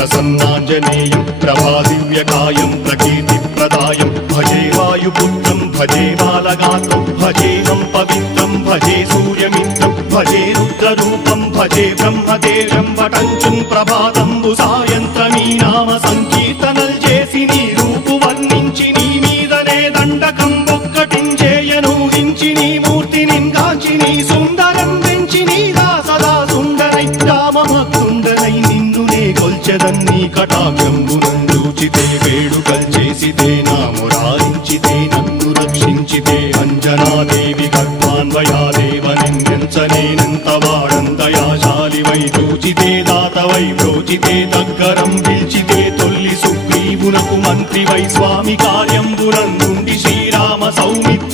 ప్రసన్నాంజనేయం ప్రభాదివ్యకాయం ప్రకీర్తిప్రదాయం భజే వాయుపుత్రం భజే బాలగాత్రం భజేహం పవిత్రం భజే సూర్యమిత్రం భజే రుద్రరూపం భజే బ్రహ్మదేవం వటంచుం ప్రభాతంబు సాయంత్రమీ నామ సంకీర్తనల్ చేసి నీ రూపు వర్ణించి నీ మీదనే దండకం ఒక్కటించేయనూహించి నీ మూర్తిని గాంచి నీ సుందరం వెంచి నీ దాసదా సుందరై రామభక్తుండనై నిన్నునే కొల్చెదన్నీ కటాక్షంబునందూచితే వేడుకల్ చేసితే నా మురారించితే నన్ను రక్షించితే అంజనాదేవి గర్భాన్వయాదేవ నిన్నెంచనేనంత వాడంతయాశాలివై చూచితే దాతవై ప్రోచితే దగ్గరం పిల్చితే తొల్లి సుగ్రీవునకు మంత్రివై స్వామి కార్యంబునందుండి శ్రీరామ సౌమిత్ర